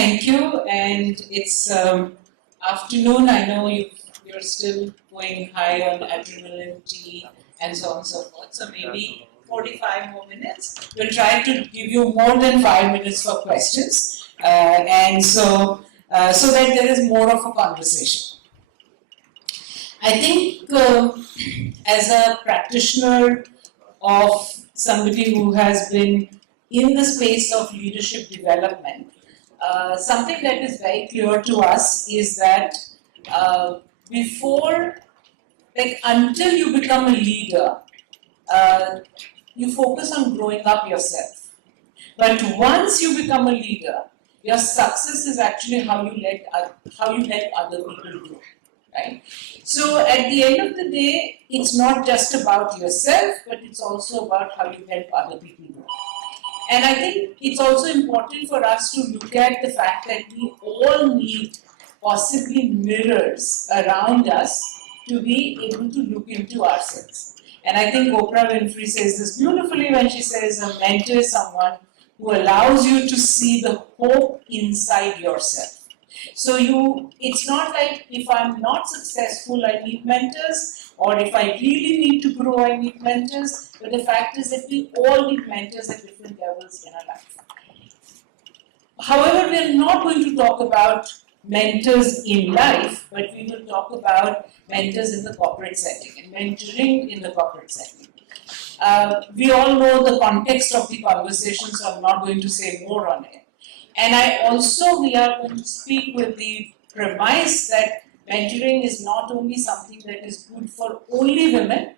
thank you. And it's afternoon. I know you're still going high on adrenaline, tea, and so on and so forth. So maybe 45 more minutes. We'll try to give you more than 5 minutes for questions, and so that there is more of a conversation. I think as a practitioner of somebody who has been in the space of leadership development, something that is very clear to us is that until you become a leader, you focus on growing up yourself. But once you become a leader, your success is actually how you help other people grow. Right? So at the end of the day, it's not just about yourself, but it's also about how you help other people grow. And I think it's also important for us to look at the fact that we all need possibly mirrors around us to be able to look into ourselves. And I think Oprah Winfrey says this beautifully when she says a mentor is someone who allows you to see the hope inside yourself. So it's not like if I'm not successful, I need mentors, or if I really need to grow, I need mentors. But the fact is that we all need mentors at different levels in our life. However, we're not going to talk about mentors in life, but we will talk about mentors in the corporate setting and mentoring in the corporate setting. We all know the context of the conversation, so I'm not going to say more on it. And we are going to speak with the premise that mentoring is not only something that is good for only women,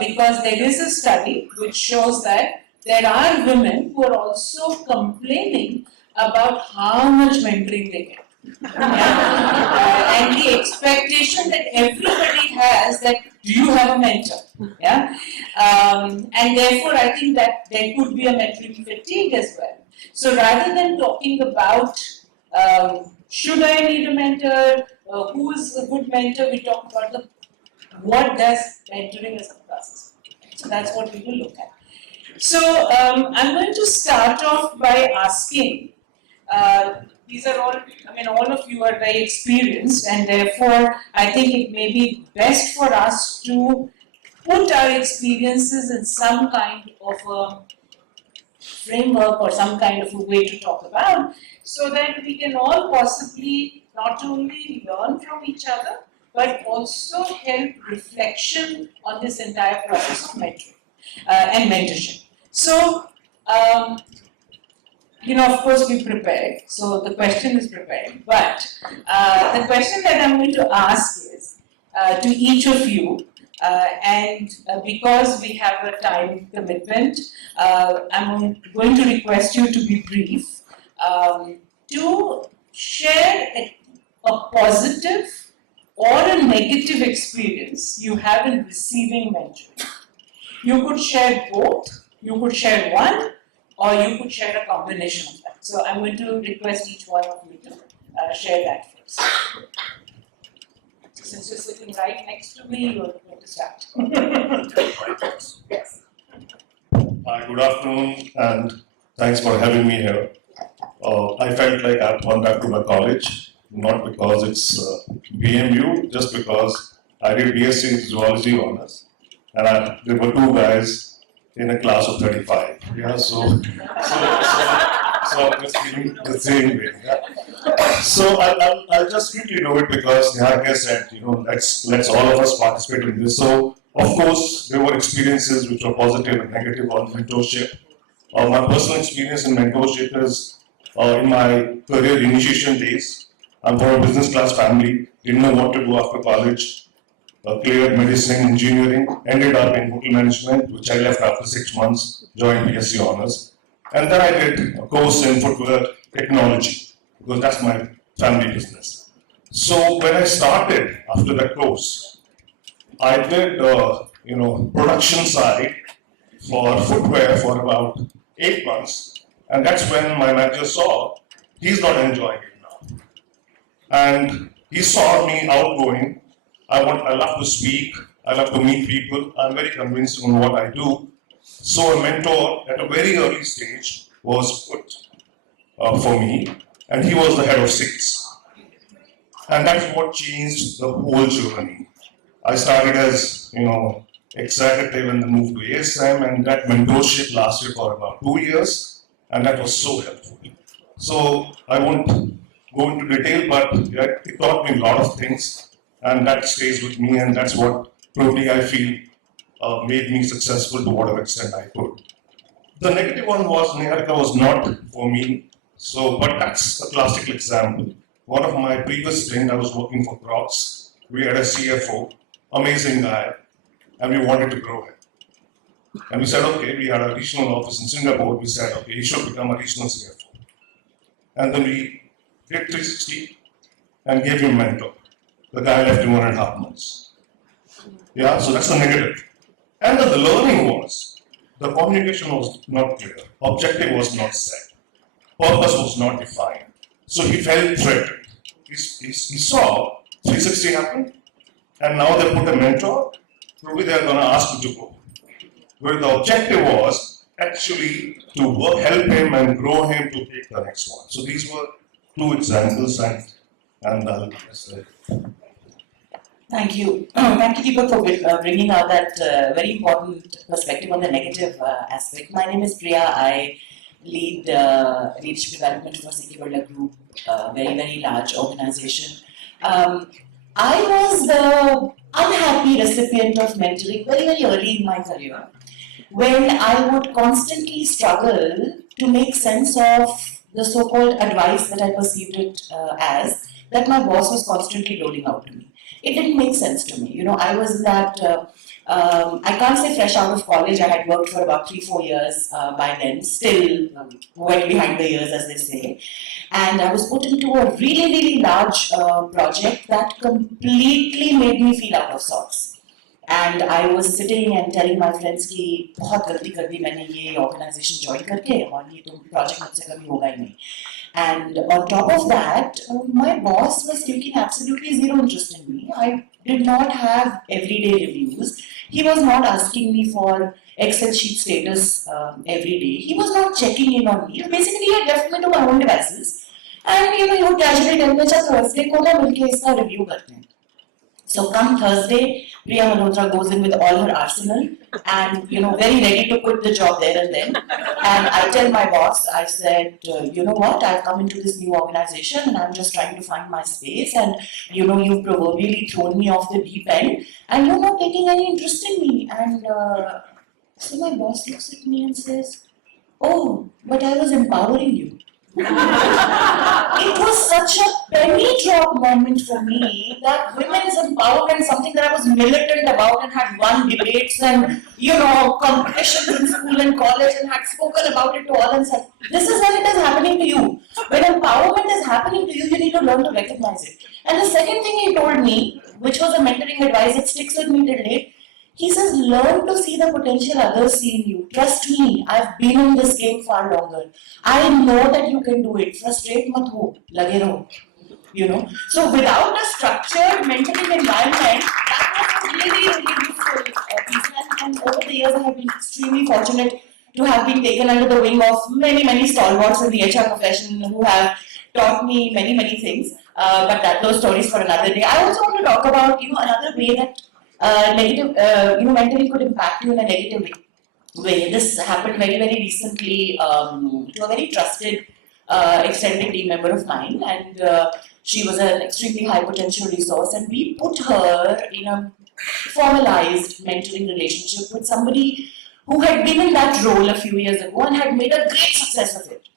because there is a study which shows that there are women who are also complaining about how much mentoring they get. And the expectation that everybody has that, do you have a mentor? Yeah? And therefore, I think that there could be a mentoring fatigue as well. So rather than talking about should I need a mentor, who is a good mentor, we talk about what does mentoring as a process. So that's what we will look at. So I'm going to start off by asking, these are all of you are very experienced, and therefore I think it may be best for us to put our experiences in some kind of a framework or some kind of a way to talk about, so that we can all possibly not only learn from each other, but also help reflection on this entire process of mentoring and mentorship. So, of course we prepared, so the question is prepared, but the question that I'm going to ask is to each of you, and because we have a time commitment, I'm going to request you to be brief, to share a positive or a negative experience you have in receiving mentoring. You could share both, you could share one, or you could share a combination of that. So I'm going to request each one of you to share that first. Since you're sitting right next to me, you're going to start. Yes. Hi, good afternoon, and thanks for having me here. I felt like I've gone back to my college, not because it's BMU, just because I did BSc Zoology honors, and there were two guys in a class of 35. Yeah, so I'm just feeling the same way. Yeah. So I'll just quickly do it because Neharika said, let's all of us participate in this. So of course there were experiences which were positive and negative on mentorship. My personal experience in mentorship is in my career initiation days. I'm from a business class family, didn't know what to do after college. Cleared medicine, engineering, ended up in hotel management, which I left after 6 months, joined BSc honors. And then I did a course in footwear technology, because that's my family business. So when I started after that course, I did production side for footwear for about 8 months, and that's when my manager saw he's not enjoying it now. And he saw me outgoing. I love to speak, I love to meet people, I'm very convinced on what I do. So a mentor at a very early stage was put for me. and he was the head of sales. And that's what changed the whole journey. I started as, executive and then moved to ASM, and that mentorship lasted for about 2 years, and that was so helpful. So I won't go into detail, but it taught me a lot of things, and that stays with me, and that's what probably I feel made me successful to whatever extent I could. The negative one was Neharika was not for me, but that's a classical example. One of my previous stint, I was working for Prof. We had a CFO, amazing guy, and we wanted to grow him. And we said, okay, we had a regional office in Singapore. We said, okay, he should become a regional CFO. And then we did 360 and gave him a mentor. The guy left in 1.5 months. Yeah, so that's the negative. And the learning was, the communication was not clear, objective was not set, purpose was not defined. So he felt threatened. He saw 360 happen, and now they put a mentor, probably they're going to ask him to go. Where the objective was actually to help him and grow him to take the next one. So these were 2 examples, and I'll say. Thank you. Thank you, Deepak, for bringing out that very important perspective on the negative aspect. My name is Priya. I lead leadership development for Birla Group, very, very large organization. I was the unhappy recipient of mentoring very, very early in my career, when I would constantly struggle to make sense of the so-called advice that I perceived it as, that my boss was constantly rolling out to me. It didn't make sense to me. I was in that, I can't say fresh out of college, I had worked for about 3-4 years by then, still wet behind the ears, as they say. And I was put into a really, really large project that completely made me feel out of sorts. And I was sitting and telling my friends कि बहुत गलती कर दी मैंने ये organization join करके और ये तो project मुझसे कभी होगा ही नहीं. And on top of that, my boss was taking absolutely zero interest in me. I did not have everyday reviews. He was not asking me for Excel sheet status every day. He was not checking in on me. Basically, he had left me to my own devices. And he would casually tell me, "Chal Thursday को ना मिलके इसका review करते हैं." So come Thursday, Priya Malhotra goes in with all her arsenal and, very ready to quit the job there and then. And I tell my boss, I said, you know what, I've come into this new organization and I'm just trying to find my space, and, you've proverbially thrown me off the deep end and you're not taking any interest in me. And so my boss looks at me and says, "Oh, but I was empowering you." It was such a penny drop moment for me that women's empowerment, something that I was militant about and had won debates and, competitions in school and college and had spoken about it to all and said, this is when it is happening to you. When empowerment is happening to you, you need to learn to recognize it. And the second thing he told me, which was a mentoring advice that sticks with me till date, he says, learn to see the potential others see in you. Trust me, I've been in this game far longer. I know that you can do it. Frustrate mat ho, lage raho. So without a structured mentoring environment, that was really, really useful piece. And over the years, I have been extremely fortunate to have been taken under the wing of many, many stalwarts in the HR profession who have taught me many, many things. But those stories for another day. I also want to talk about, another way that mentoring could impact you in a negative way. This happened very, very recently to a very trusted extended team member of mine, and she was an extremely high potential resource, and we put her in a formalized mentoring relationship with somebody who had been in that role a few years ago and had made a great success of it.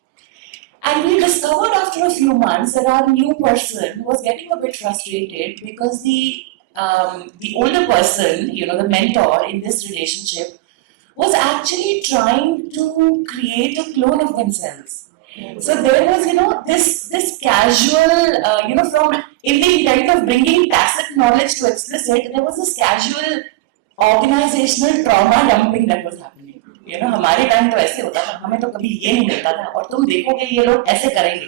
And we discovered after a few months that our new person was getting a bit frustrated because the older person, the mentor in this relationship, was actually trying to create a clone of themselves. So there was, this casual, from in the intent of bringing tacit knowledge to explicit, there was this casual organizational trauma dumping that was happening. हमारे time तो ऐसे होता था, हमें तो कभी ये नहीं मिलता था, और तुम देखोगे ये लोग ऐसे करेंगे.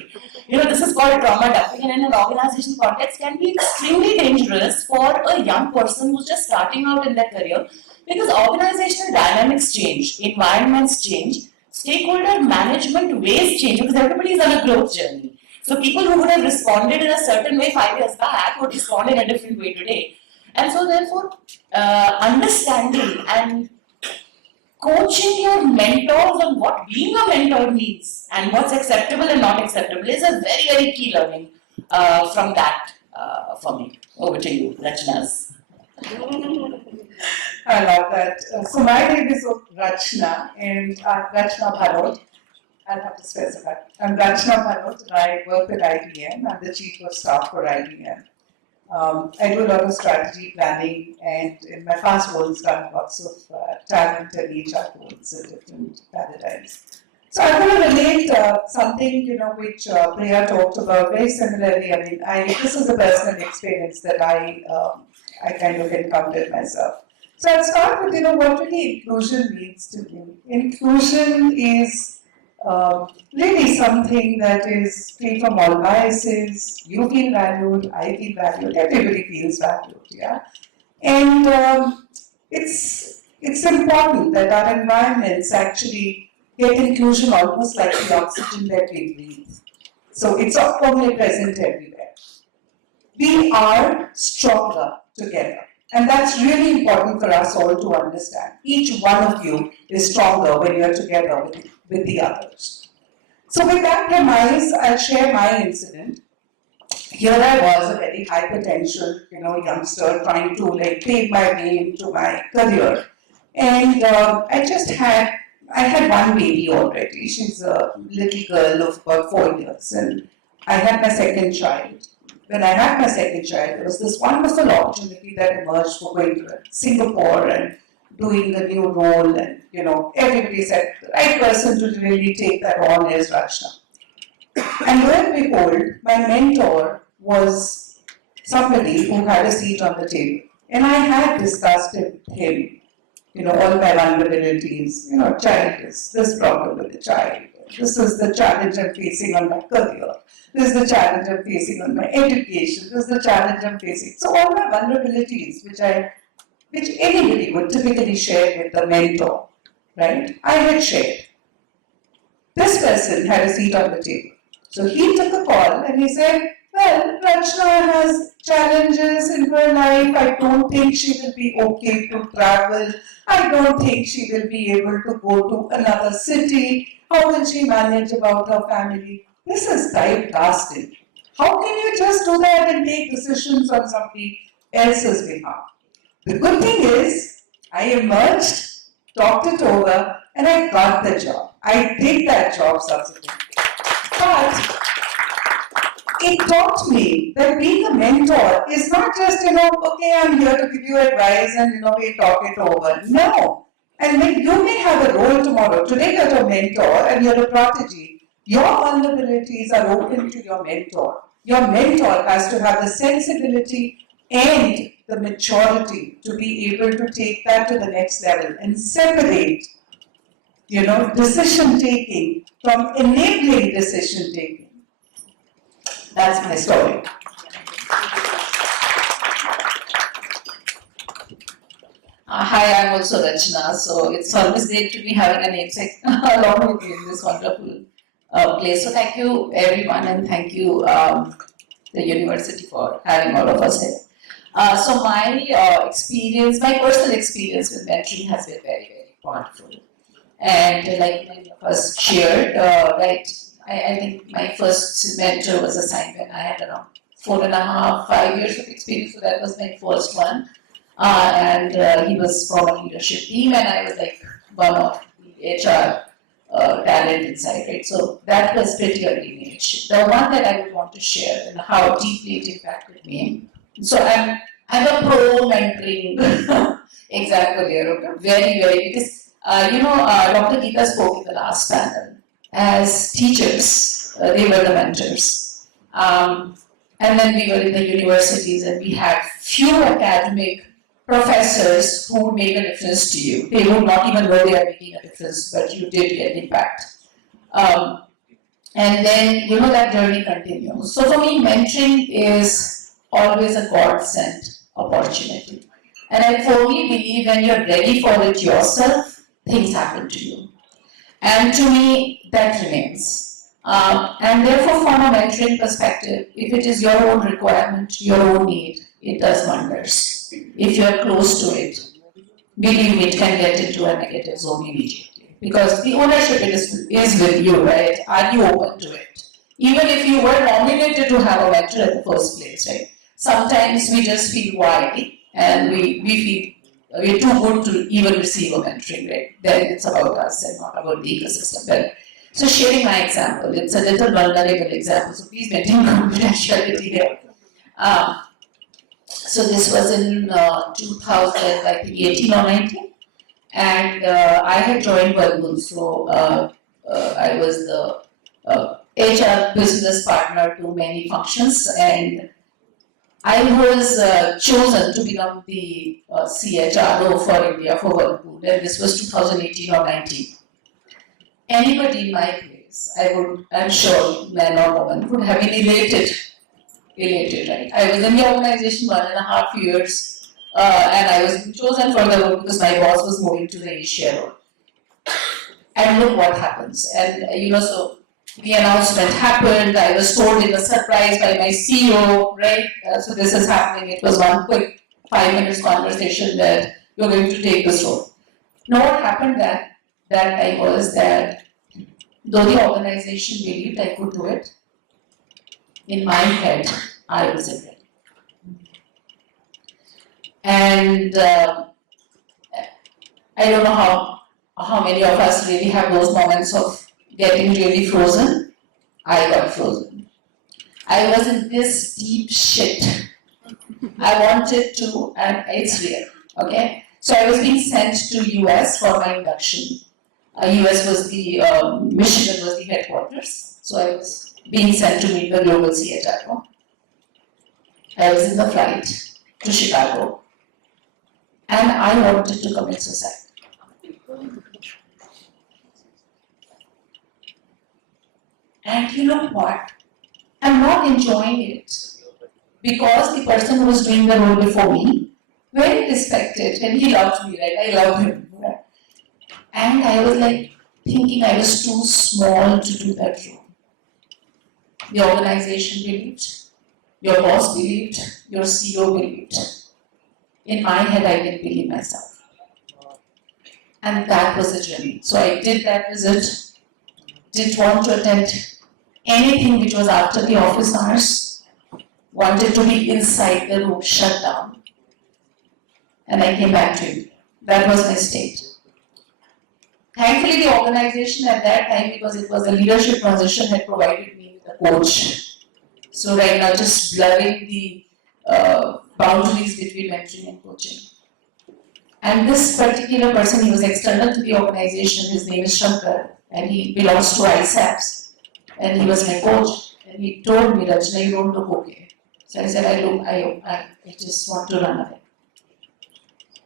This is called trauma dumping, and in an organization context can be extremely dangerous for a young person who's just starting out in their career, because organizational dynamics change, environments change, stakeholder management ways change, because everybody is on a growth journey. So people who would have responded in a certain way 5 years back would respond in a different way today. And so therefore, understanding and coaching your mentors on what being a mentor means and what's acceptable and not acceptable is a very, very key learning from that for me. Over to you, Rachna's. I love that. So my name is Rachna, and I'm Rachna Bhanot. I'll have to specify. I'm Rachna Bhanot, and I work with IBM. I'm the Chief of Staff for IBM. I do a lot of strategy planning, and in my past roles, done lots of talent and HR roles in different paradigms. So I'm going to relate something, which Priya talked about very similarly. I mean, this is a personal experience that I kind of encountered myself. So I'll start with, what really inclusion means to me. Inclusion is really something that is free from all biases. You feel valued, I feel valued, everybody feels valued, yeah. And it's important that our environments actually get inclusion almost like the oxygen that we breathe. So it's omnipresent everywhere. We are stronger together. And that's really important for us all to understand. Each one of you is stronger when you're together with the others. So with that premise, I'll share my incident. Here I was, a very high potential, youngster trying to pave my way into my career. And I had one baby already. She's a little girl of about 4 years, and I had my second child. When I had my second child, there was this wonderful opportunity that emerged for going to Singapore and doing the new role, and everybody said the right person to really take that on is Rachna. And lo and behold, my mentor was somebody who had a seat on the table, and I had discussed with him, all my vulnerabilities. Child is this problem with the child. This is the challenge I'm facing on my career. This is the challenge I'm facing on my education. This is the challenge I'm facing. So all my vulnerabilities, which anybody would typically share with a mentor, right? I had shared. This person had a seat on the table. So he took a call and he said, well, Rachna has challenges in her life. I don't think she will be okay to travel. I don't think she will be able to go to another city. How will she manage about her family? This is typecasting. How can you just do that and take decisions on somebody else's behalf? The good thing is, I emerged, talked it over, and I got the job. I did that job subsequently. But it taught me that being a mentor is not just, okay, I'm here to give you advice and, we talk it over. No. And when you may have a role tomorrow. Today you're a mentor and you're a protege. Your vulnerabilities are open to your mentor. Your mentor has to have the sensibility and the maturity to be able to take that to the next level and separate, decision taking from enabling decision taking. That's my story. Hi, I'm also Rachna, so it's always great to be having a namesake along with you in this wonderful place. So thank you everyone, and thank you the university for having all of us here. So my personal experience with mentoring has been very, very powerful. And like many of us shared, I think my first mentor was assigned when I had around 4.5, 5 years of experience, so that was my first one. And he was from a leadership team, and I was like one of the HR talent inside, right? So that was pretty early in age. The one that I would want to share and how deeply it impacted me. So I'm a pro mentoring example here, okay? Very, very, because Dr. Geeta spoke in the last panel. As teachers, they were the mentors. And then we were in the universities and we had few academic professors who made a difference to you. They would not even know they are making a difference, but you did get impact. And then, that journey continues. So for me, mentoring is always a God-sent opportunity. And I firmly believe when you're ready for it yourself, things happen to you. And to me, that remains. And therefore, from a mentoring perspective, if it is your own requirement, your own need, it does wonders. If you are close to it, believe me, it can get into a negative zone immediately. Because the ownership is with you, right? Are you open to it? Even if you were nominated to have a mentor in the first place, right? Sometimes we just feel why, and we feel we're too good to even receive a mentoring, right? Then it's about us and not about the ecosystem. But so sharing my example, it's a little vulnerable example, so please maintain confidentiality here. So this was in 2018 or 19, and I had joined Whirlpool, so I was the HR business partner to many functions, and I was chosen to become the CHRO for India for Whirlpool, and this was 2018 or 19. Anybody in my place, I'm sure, man or woman, would have been elated, right? I was in the organization 1.5 years, and I was chosen for the role because my boss was moving to the Asia role. And look what happens. And so the announcement happened, I was told in a surprise by my CEO, right? So this is happening. It was one quick 5 minutes conversation that you're going to take this role. Now what happened that time was that though the organization believed I could do it, in my head, I wasn't ready. And I don't know how many of us really have those moments of getting really frozen. I got frozen. I was in this deep shit. I wanted to, and it's real, okay? So I was being sent to US for my induction. US was the, Michigan was the headquarters. So I was being sent to meet the global CHRO. I was in the flight to Chicago. And I wanted to commit suicide. And you know what? I'm not enjoying it because the person who was doing the role before me, very respected, and he loved me, right? I loved him. Right? And I was like thinking I was too small to do that role. The organization believed, your boss believed, your CEO believed. In my head, I didn't believe myself. And that was the journey. So I did that visit, didn't want to attend anything which was after the office hours, wanted to be inside the room, shut down. And I came back to India. That was my state. Thankfully, the organization at that time, because it was a leadership transition, had provided me with a coach. So right now, just blurring the boundaries between mentoring and coaching. And this particular person, he was external to the organization, his name is Shankar, and he belongs to ISAPS. And he was my coach. And he told me, Rachna, you don't look okay. So I said, I just want to run away.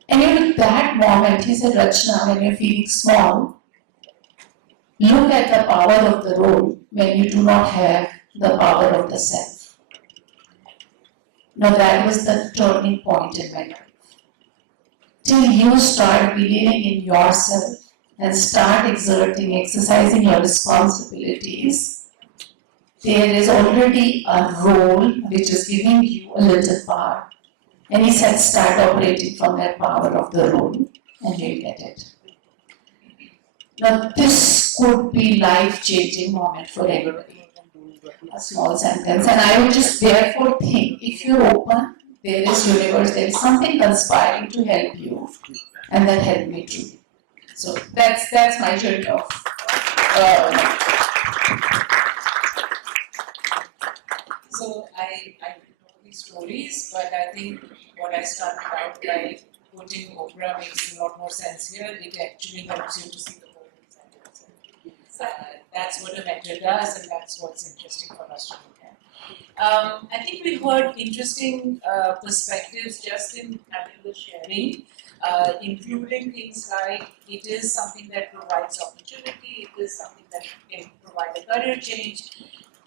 And in that moment, he said, Rachna, when you're feeling small, look at the power of the role when you do not have the power of the self. Now that was the turning point in my life. Till you start believing in yourself and start exercising your responsibilities, there is already a role which is giving you a little power. And he said, start operating from that power of the role and you'll get it. Now this could be life-changing moment for everybody. A small sentence. And I would just therefore think, if you're open, there is universe, there is something conspiring to help you. And that helped me too. So that's my journey of So I know these stories, but I think what I started out by putting Vohra makes a lot more sense here. It actually helps you to see the whole thing. That's what a mentor does, and that's what's interesting for us to look at. I think we've heard interesting perspectives just in having the sharing, including things like it is something that provides opportunity, it is something that can provide a career change.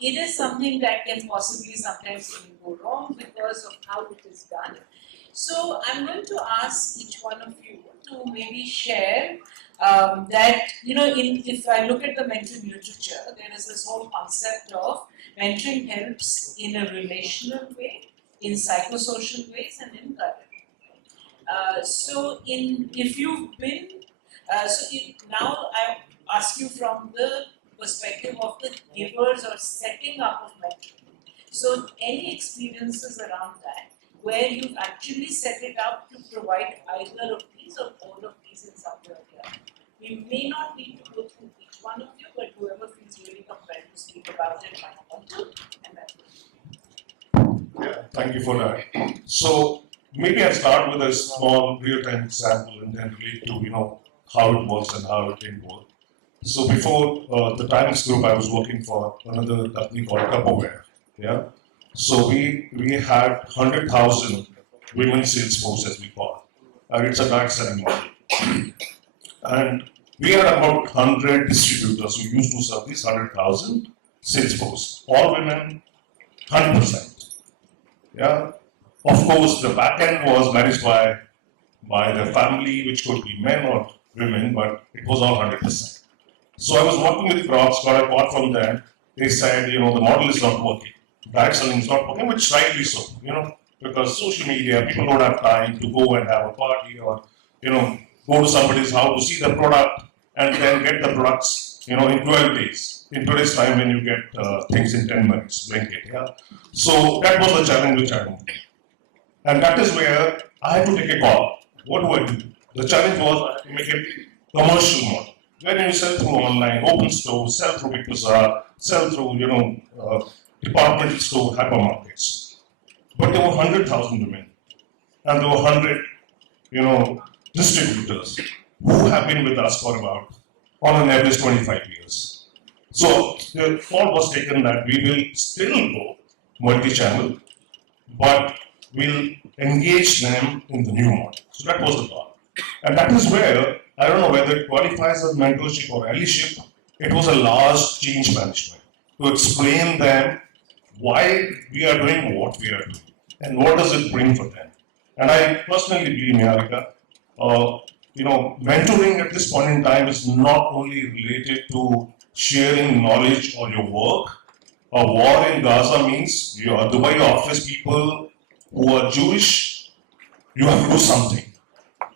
It is something that can possibly sometimes even go wrong because of how it is done. So I'm going to ask each one of you to maybe share that, if I look at the mentoring literature, there is this whole concept of mentoring helps in a relational way, in psychosocial ways, and in career. Now I ask you from the perspective of the givers or setting up of mentoring. So any experiences around that, where you've actually set it up to provide either of these or all of these in some way or the other. We may not need to go through each one of you, but whoever feels really compelled to speak about it might want to, and that's it. Yeah, thank you for that. So maybe I'll start with a small real-time example and then relate to how it works and how it can work. So before the Timex group, I was working for another company called Tupperware. Yeah. So we had 100,000 women sales force, as we call it, and it's a direct selling model. And we had about 100 distributors who used to serve these 100,000 sales force, all women, 100%. Yeah. Of course, the back end was managed by the family, which could be men or women, but it was all 100%. So I was working with Prof, got a call from them. They said, the model is not working. Direct selling is not working, which rightly so, because social media, people don't have time to go and have a party or, go to somebody's house to see the product and then get the products, in 12 days. In today's time, when you get things in 10 minutes, blanket, yeah. So that was the challenge which I had. And that is where I had to take a call. What do I do? The challenge was to make it commercial model. When you sell through online, open store, sell through Big Bazaar, sell through, department store, hypermarkets. But there were 100,000 women, and there were 100, distributors who have been with us for about, on an average, 25 years. So the call was taken that we will still go multi-channel, but we'll engage them in the new model. So that was the call. And that is where, I don't know whether it qualifies as mentorship or allyship, it was a large change management to explain them why we are doing what we are doing and what does it bring for them. And I personally believe, Neharika, mentoring at this point in time is not only related to sharing knowledge or your work. A war in Gaza means your Dubai office people who are Jewish, you have to do something.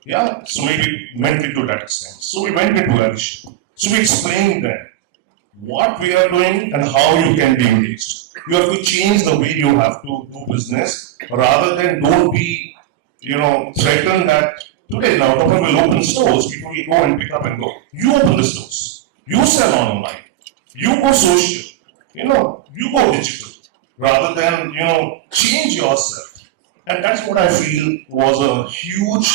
Yeah, so maybe went into that extent. So we went into allyship. So we explained them what we are doing and how you can be engaged. You have to change the way you have to do business rather than don't be, threatened that today now Tupperware will open stores, people will go and pick up and go. You open the stores. You sell online. You go social. You go digital. Rather than, change yourself. And that's what I feel was a huge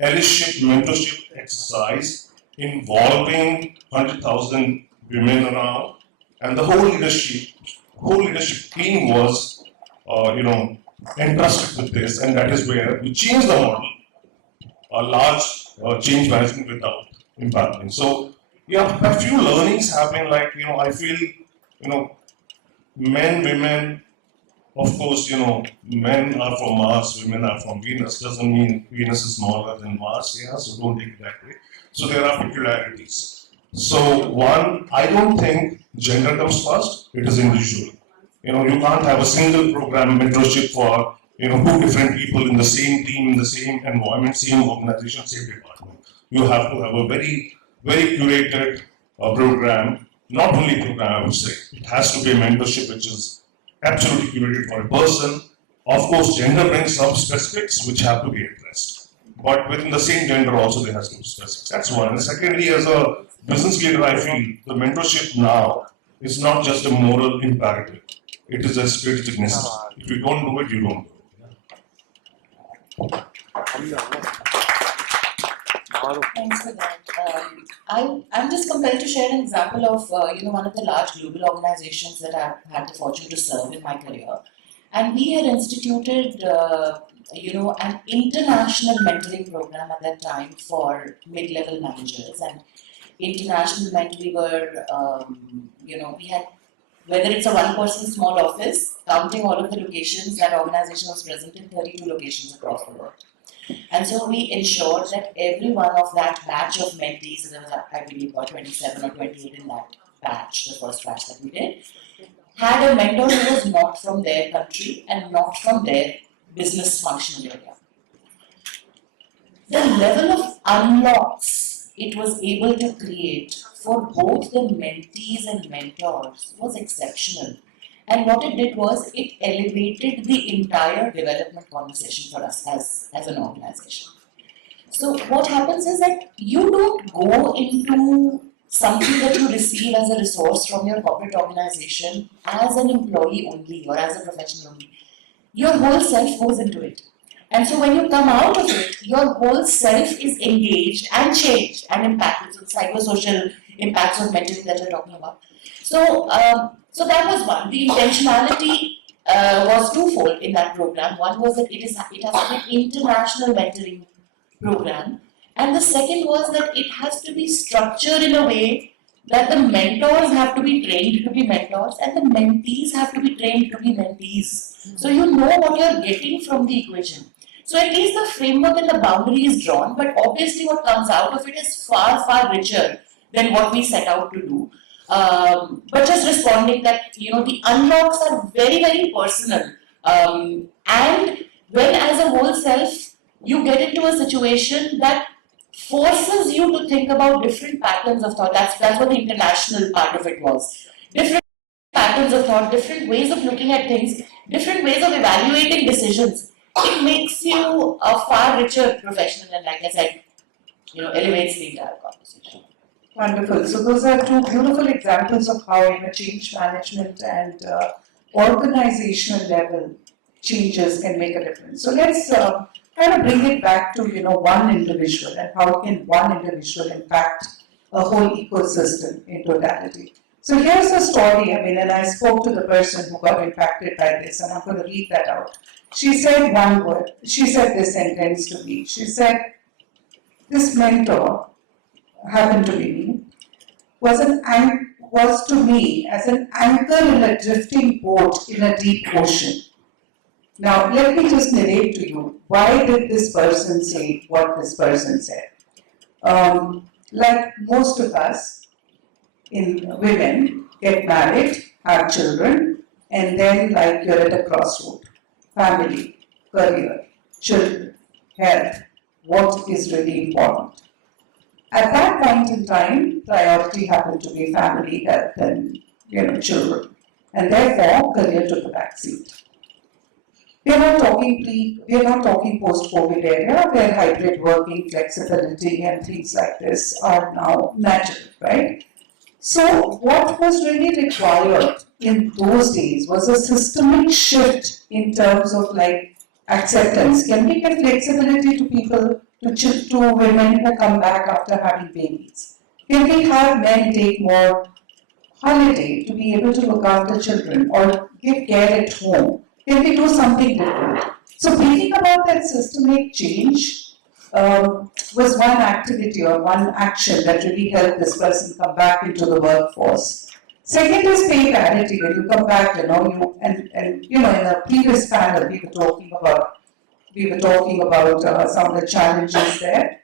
allyship mentorship exercise involving 100,000 women around, and the whole leadership team was, entrusted with this, and that is where we changed the model, a large change management without impacting. So, yeah, a few learnings have been like, I feel, men, women, of course, men are from Mars, women are from Venus. Doesn't mean Venus is smaller than Mars, yeah, so don't take it that way. So there are peculiarities. So one, I don't think gender comes first, it is individual. You can't have a single program mentorship for, two different people in the same team, in the same environment, same organization, same department. You have to have a very, very curated program, not only program, I would say. It has to be a mentorship which is absolutely curated for a person. Of course, gender brings some specifics which have to be addressed. But within the same gender also there has to be specifics. That's one. And secondly, as a business leader, I feel the mentorship now is not just a moral imperative. It is a strategic necessity. If you don't do it, you don't do it. Thanks for that. I'm just compelled to share an example of one of the large global organizations that I've had the fortune to serve in my career, and we had instituted an international mentoring program at that time for mid-level managers. And international mentoring, we were we had, whether it's a one-person small office, counting all of the locations, that organization was present in 32 locations across the world. And so we ensured that every one of that batch of mentees, there was I believe about 27 or 28 in that batch, the first batch that we did, had a mentor who was not from their country and not from their business functional area. The level of unlocks it was able to create for both the mentees and mentors was exceptional. And what it did was it elevated the entire development conversation for us as an organization. So what happens is that you don't go into something that you receive as a resource from your corporate organization as an employee only or as a professional only. Your whole self goes into it. And so when you come out of it, your whole self is engaged and changed and impacted. So psychosocial impacts of mentoring that you're talking about. So, so that was one. The intentionality was twofold in that program. One was that it has to be an international mentoring program. And the second was that it has to be structured in a way that the mentors have to be trained to be mentors and the mentees have to be trained to be mentees. So you know what you're getting from the equation. So at least the framework and the boundary is drawn, but obviously what comes out of it is far, far richer than what we set out to do. But just responding that, the unlocks are very, very personal. And when as a whole self, you get into a situation that forces you to think about different patterns of thought. That's what the international part of it was. Different patterns of thought, different ways of looking at things, different ways of evaluating decisions. It makes you a far richer professional and, like I said, elevates the entire conversation. Wonderful. So those are two beautiful examples of how change management and organizational level changes can make a difference. So let's kind of bring it back to one individual and how can one individual impact a whole ecosystem in totality. So here's the story. And I spoke to the person who got impacted by this, and I'm going to read that out. She said one word. She said this sentence to me. She said, "This mentor happened to be me, was to me as an anchor in a drifting boat in a deep ocean." Now, let me just narrate to you, why did this person say what this person said? Like most of us, women get married, have children, and then you're at a crossroad. Family, career, children, health, what is really important? At that point in time, priority happened to be family, health, and children, and therefore career took a back seat. We are not talking post-COVID era where hybrid working, flexibility, and things like this are now natural, right? So what was really required in those days was a systemic shift in terms of acceptance. Can we give flexibility to people, to women who come back after having babies? Can we have men take more holiday to be able to look after children or give care at home? Can we do something different? So thinking about that systemic change was one activity or one action that really helped this person come back into the workforce. Second is pay parity. When you come back, in a previous panel we were talking about some of the challenges there.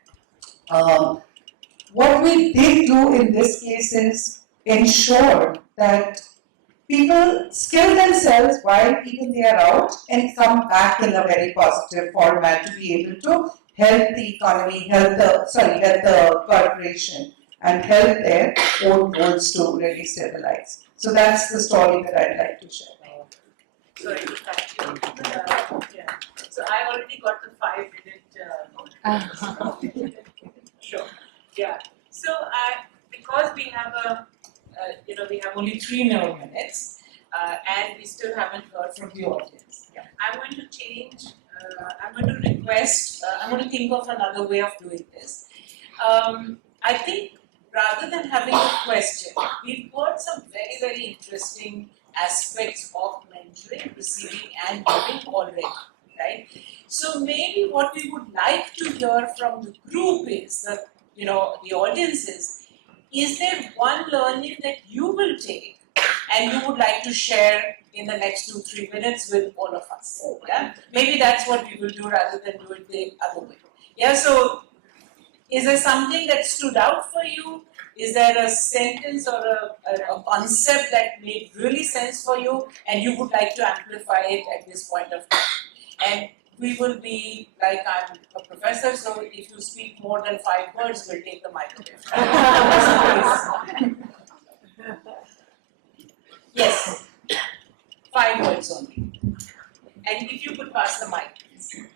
What we did do in this case is ensure that people skill themselves while even they are out and come back in a very positive format to be able to help the economy, help the corporation, and help their own goals to really stabilize. So that's the story that I'd like to share. Sorry to cut you. So I already got the 5-minute. Sure. Yeah. So because we have we have only 3 more minutes, and we still haven't heard from the audience. Yeah. I'm going to change. I'm going to request. I'm going to think of another way of doing this. I think rather than having a question, we've got some very, very interesting aspects of mentoring, receiving, and giving already, right? So maybe what we would like to hear from the group is that the audience is there one learning that you will take and you would like to share in the next 2-3 minutes with all of us. Yeah, maybe that's what we will do rather than do it the other way. Yeah, so is there something that stood out for you? Is there a sentence or a concept that made really sense for you and you would like to amplify it at this point of time? And we will be, like, I'm a professor, so if you speak more than 5 words, we'll take the mic away. Yes, 5 words only. And if you could pass the mic, please.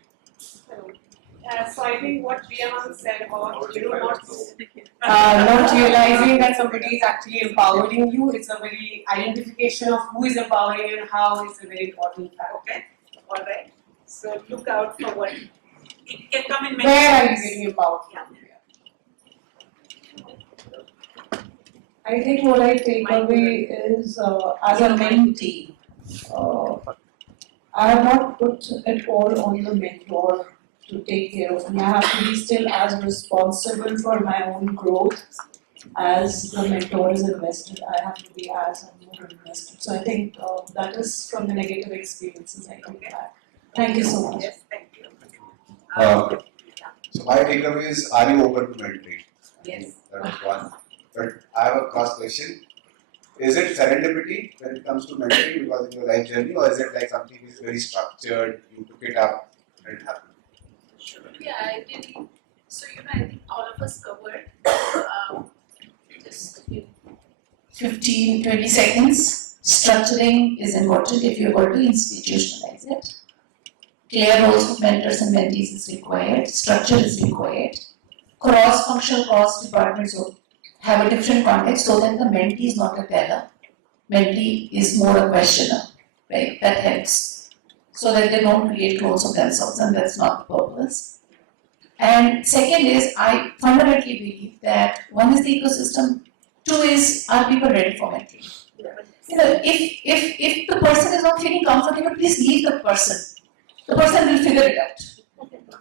So I think what Priya said about not realizing that somebody is actually empowering you, it's a very identification of who is empowering you and how is a very important factor. Okay, all right. So look out for what it can come in many Where are you ways. getting empowered from? I think what I take away is as a mentee, I have not put it all on the mentor to take care of me. I have to be still as responsible for my own growth as the mentor is invested. I have to be as more invested. So I think that is from the negative experiences I can have. Thank you so much. Yes, thank you. So my takeaway is, are you open to mentoring? Yes. That is one. But I have a cross question. Is it serendipity when it comes to mentoring because in your life journey, or is it like something which is very structured, you took it up and it happened? Sure. Yeah, I think so. I think all of us covered. Just 15-20 seconds. Structuring is important if you're going to institutionalize it. Clear roles of mentors and mentees is required. Structure is required. Cross-functional cross-departments have a different context so that the mentee is not a teller. Mentee is more a questioner, right? That helps. So that they don't create clones of themselves, and that's not the purpose. And second is, I fundamentally believe that one is the ecosystem, two is, are people ready for mentoring? You know, if the person is not feeling comfortable, please leave the person. The person will figure it out.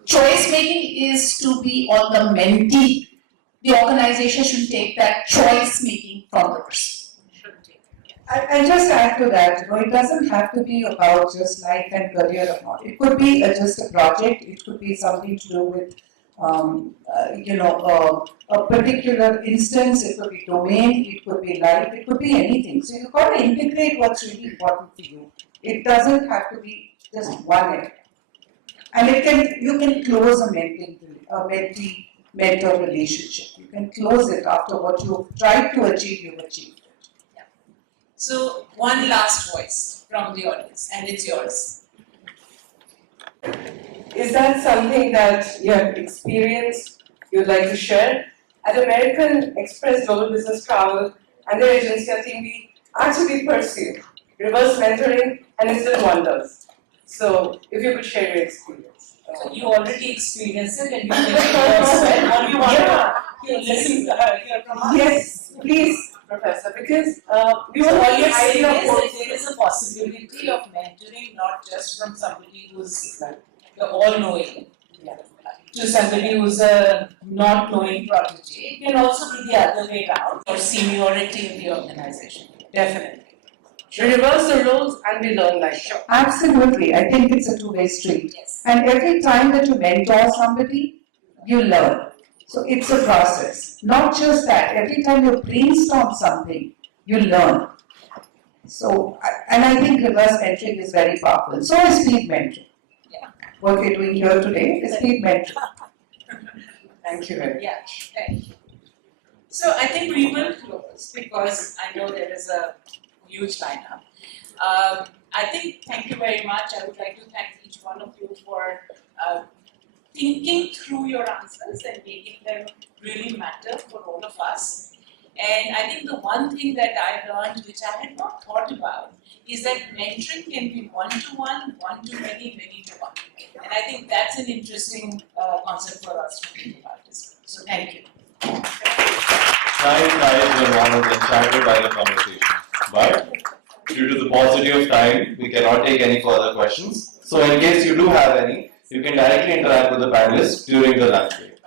Choice making is to be on the mentee. The organization should take that choice making from the person. I just add to that, it doesn't have to be about just life and career or not. It could be just a project, it could be something to do with, a particular instance, it could be domain, it could be life, it could be anything. So you've got to integrate what's really important for you. It doesn't have to be just one area. And you can close a mentee-mentor relationship. You can close it after what you've tried to achieve, you've achieved. So one last voice from the audience, and it's yours. Is that something that you have experienced, you'd like to share? At American Express Global Business Travel and their agency, I think we actually pursue reverse mentoring, and it's done wonders. So if you could share your experience. So you already experienced it and you can yourself, or you want to hear from us? Yes, please, Professor, because we So want all you're saying is idea that there is a possibility of mentoring not just from somebody who's the all-knowing to somebody who's a not knowing prodigy. It can also be the other way around, or seniority in the organization. Definitely. we reverse the roles and we learn like that. Absolutely, I think it's a two-way street. Yes. And every time that you mentor somebody, you learn. So it's a process. Not just that, every time you brainstorm something, you learn. So, and I think reverse mentoring is very powerful. So is speed mentoring. Yeah. What we're doing here today is speed mentoring. Thank you very much. Yeah, thank you. So I think we will close because I know there is a huge lineup. I think thank you very much. I would like to thank each one of you for thinking through your answers and making them really matter for all of us. And I think the one thing that I learned, which I had not thought about, is that mentoring can be one-to-one, one-to-many, many-to-one. And I think that's an interesting concept for us to think about as well. So thank you. 9 guys were one of them chatted by the conversation. But due to the paucity of time, we cannot take any further questions. So in case you do have any, you can directly interact with the panelists during the lunch break.